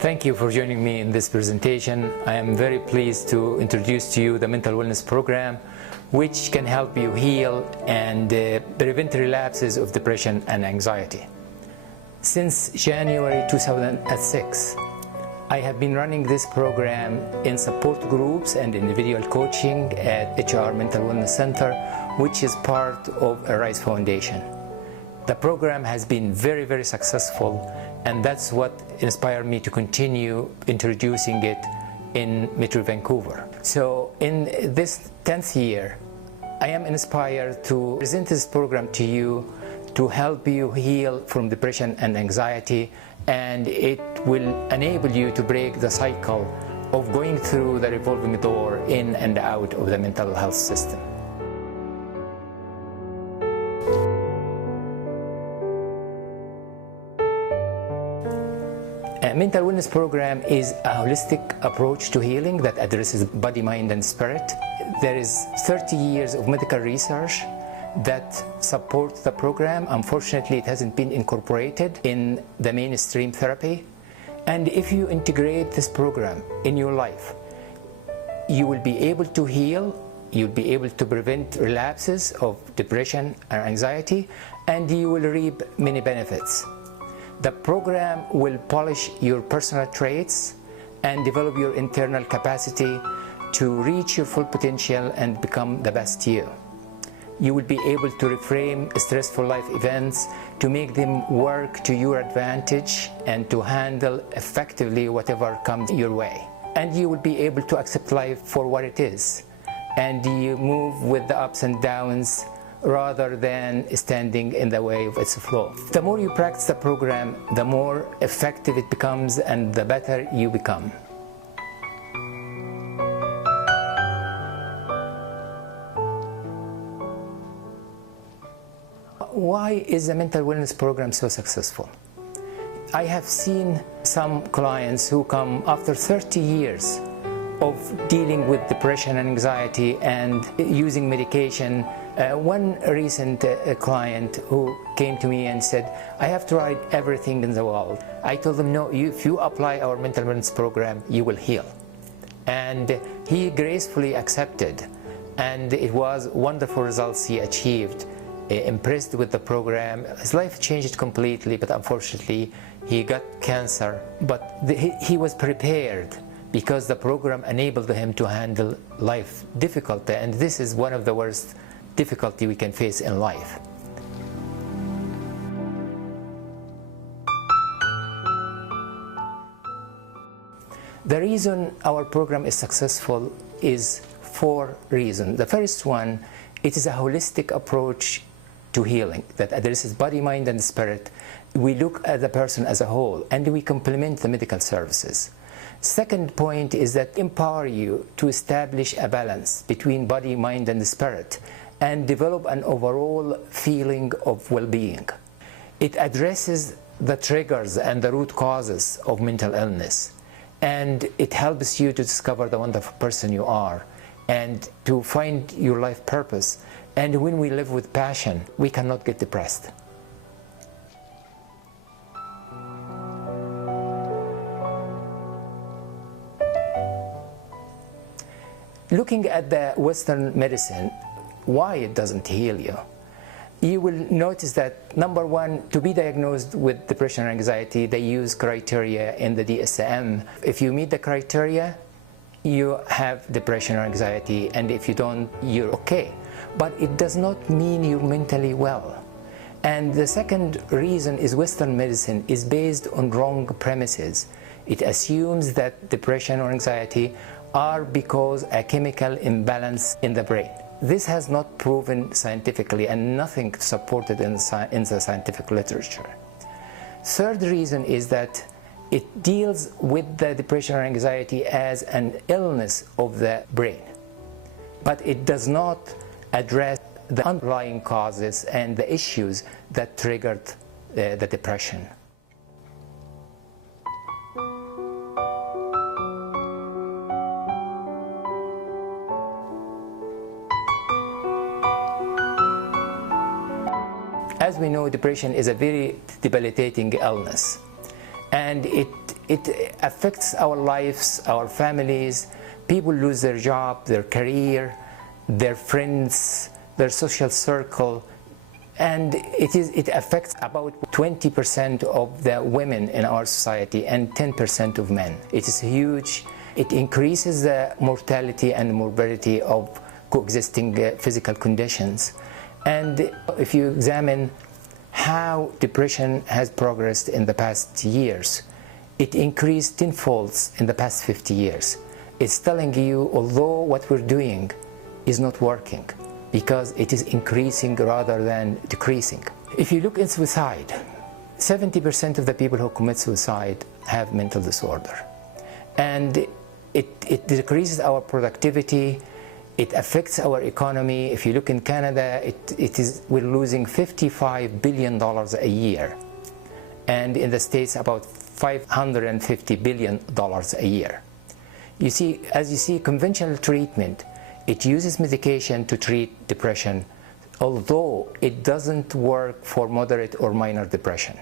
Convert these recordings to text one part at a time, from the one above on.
Thank you for joining me in this presentation. I am very pleased to introduce to you the mental wellness program, which can help you heal and prevent relapses of depression and anxiety. Since January 2006, I have been running this program in support groups and individual coaching at HR Mental Wellness Center, which is part of Arise Foundation. The program has been very, very successful, and that's what inspired me to continue introducing it in Metro Vancouver. So in this 10th year, I am inspired to present this program to you to help you heal from depression and anxiety, and it will enable you to break the cycle of going through the revolving door in and out of the mental health system. A mental wellness program is a holistic approach to healing that addresses body, mind, and spirit. There is 30 years of medical research that support the program. Unfortunately, it hasn't been incorporated in the mainstream therapy. And if you integrate this program in your life, you will be able to heal, you'll be able to prevent relapses of depression and anxiety, and you will reap many benefits. The program will polish your personal traits and develop your internal capacity to reach your full potential and become the best you. You will be able to reframe stressful life events, to make them work to your advantage, and to handle effectively whatever comes your way. And you will be able to accept life for what it is, and you move with the ups and downs rather than standing in the way of its flow. The more you practice the program, the more effective it becomes and the better you become. Why is the mental wellness program so successful? I have seen some clients who come after 30 years of dealing with depression and anxiety and using medication. One recent client who came to me and said, I have tried everything in the world. I told him, no, if you apply our mental wellness program, you will heal. And he gracefully accepted, and it was wonderful results he achieved. Impressed with the program. His life changed completely, but unfortunately he got cancer. But he was prepared because the program enabled him to handle life difficulty, and this is one of the worst difficulty we can face in life. The reason our program is successful is 4 reasons. The first one, it is a holistic approach to healing that addresses body, mind, and spirit. We look at the person as a whole, and we complement the medical services. Second point is that empower you to establish a balance between body, mind, and spirit, and develop an overall feeling of well-being. It addresses the triggers and the root causes of mental illness, and it helps you to discover the wonderful person you are and to find your life purpose. And when we live with passion, we cannot get depressed. Looking at the Western medicine, why it doesn't heal you, you will notice that, number one, to be diagnosed with depression or anxiety, they use criteria in the DSM. If you meet the criteria, you have depression or anxiety, and if you don't, you're okay. But it does not mean you're mentally well. And the second reason is Western medicine is based on wrong premises. It assumes that depression or anxiety are because a chemical imbalance in the brain. This has not proven scientifically, and nothing supported in the scientific literature. Third reason is that it deals with the depression or anxiety as an illness of the brain, but it does not address the underlying causes and the issues that triggered the depression. As we know, depression is a very debilitating illness, and it it affects our lives, our families. People lose their job, their career, their friends, their social circle, and it affects about 20% of the women in our society and 10% of men. It is huge. It increases the mortality and morbidity of coexisting physical conditions. And if you examine how depression has progressed in the past years, it increased tenfold in the past 50 years. It's telling you, although what we're doing is not working, because it is increasing rather than decreasing. If you look at suicide, 70% of the people who commit suicide have mental disorder. And it decreases our productivity, it affects our economy. If you look in Canada, we're losing $55 billion a year. And in the States, about $550 billion a year. You see, as you see, conventional treatment, it uses medication to treat depression, although it doesn't work for moderate or minor depression.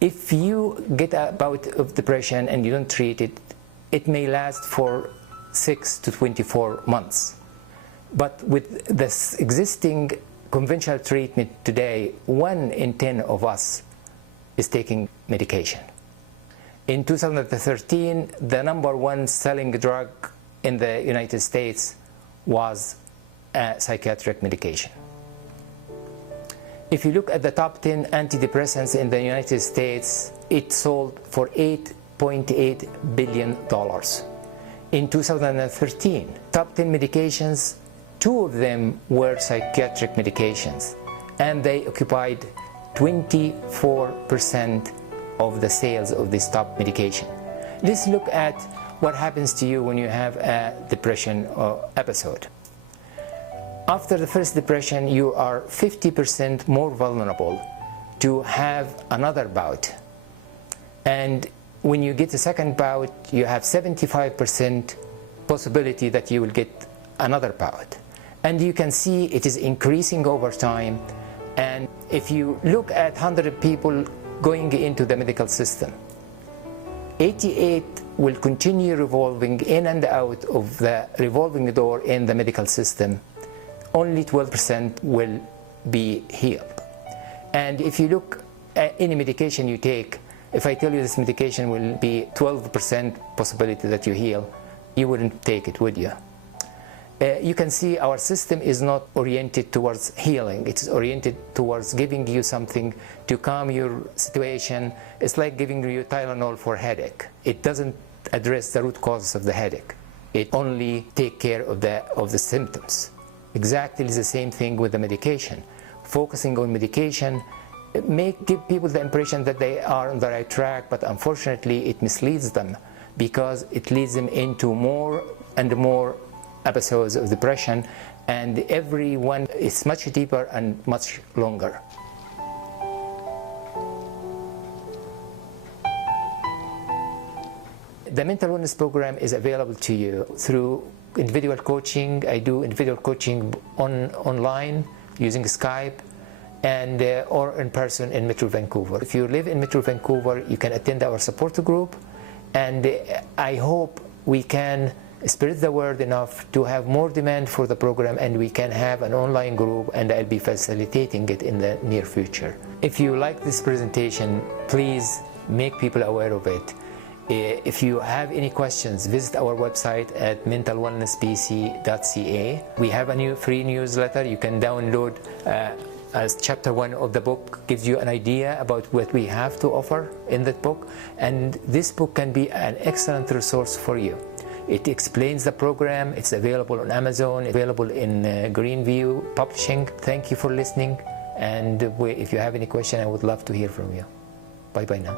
If you get a bout of depression and you don't treat it, it may last for 6 to 24 months. But with this existing conventional treatment today, 1 in 10 of us is taking medication. In 2013, the #1 selling drug in the United States was psychiatric medication. If you look at the top 10 antidepressants in the United States, it sold for $8.8 billion. In 2013, top 10 medications, 2 of them were psychiatric medications, and they occupied 24% of the sales of this top medication. Let's look at what happens to you when you have a depression episode. After the first depression, you are 50% more vulnerable to have another bout. And when you get the second bout, you have 75% possibility that you will get another bout. And you can see it is increasing over time. And if you look at 100 people going into the medical system, 88 will continue revolving in and out of the revolving door in the medical system. Only 12% will be healed. And if you look at any medication you take, if I tell you this medication will be 12% possibility that you heal, you wouldn't take it, would you? You can see our system is not oriented towards healing. It is oriented towards giving you something to calm your situation. It's like giving you Tylenol for headache. It doesn't address the root causes of the headache. It only takes care of the symptoms. Exactly the same thing with the medication. Focusing on medication may give people the impression that they are on the right track, but unfortunately it misleads them because it leads them into more and more episodes of depression, and every one is much deeper and much longer. The mental wellness program is available to you through individual coaching. I do individual coaching online using Skype, and or in person in Metro Vancouver. If you live in Metro Vancouver, you can attend our support group, and I hope we can spread the word enough to have more demand for the program, and we can have an online group, and I'll be facilitating it in the near future. If you like this presentation, please make people aware of it. If you have any questions, visit our website at mentalwellnessbc.ca. We have a new free newsletter you can download. As chapter 1 of the book gives you an idea about what we have to offer in that book, and this book can be an excellent resource for you. It explains the program. It's available on Amazon, available in Greenview Publishing. Thank you for listening, and if you have any question, I would love to hear from you. Bye bye now.